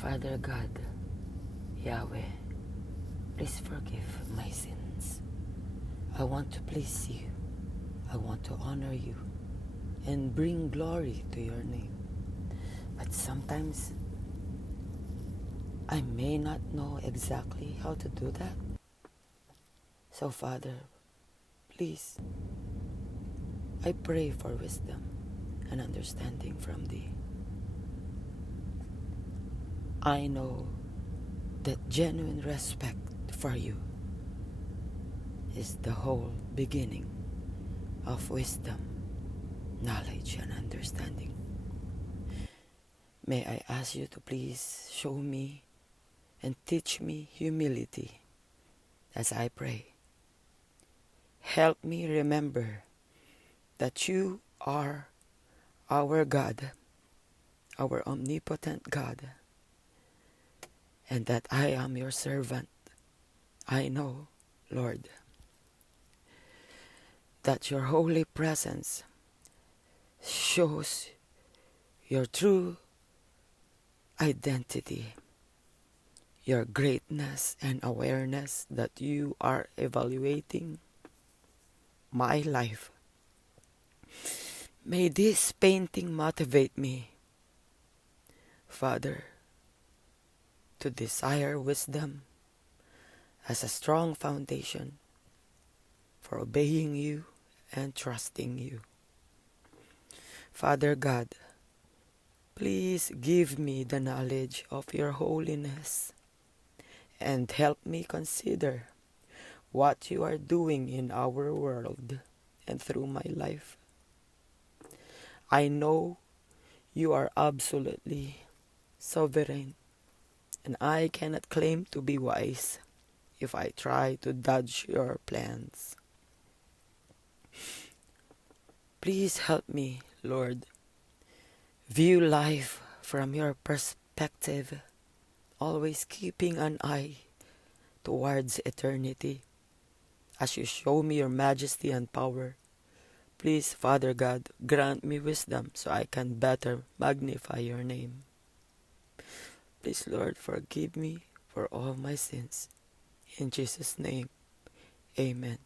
Father God, Yahweh, please forgive my sins. I want to please you. I want to honor you and bring glory to your name. But sometimes I may not know exactly how to do that. So Father, please, I pray for wisdom and understanding from thee. I know that genuine respect for you is the whole beginning of wisdom, knowledge, and understanding. May I ask you to please show me and teach me humility as I pray. Help me remember that you are our God, our omnipotent God, and that I am your servant. I know, Lord, that your holy presence shows your true identity, your greatness and awareness that you are evaluating my life. May this painting motivate me, Father, to desire wisdom as a strong foundation for obeying you and trusting you. Father God, please give me the knowledge of your holiness and help me consider what you are doing in our world and through my life. I know you are absolutely sovereign, and I cannot claim to be wise if I try to dodge your plans. Please help me, Lord, view life from your perspective, always keeping an eye towards eternity. As you show me your majesty and power, please, Father God, grant me wisdom so I can better magnify your name. Please, Lord, forgive me for all my sins. In Jesus' name, amen.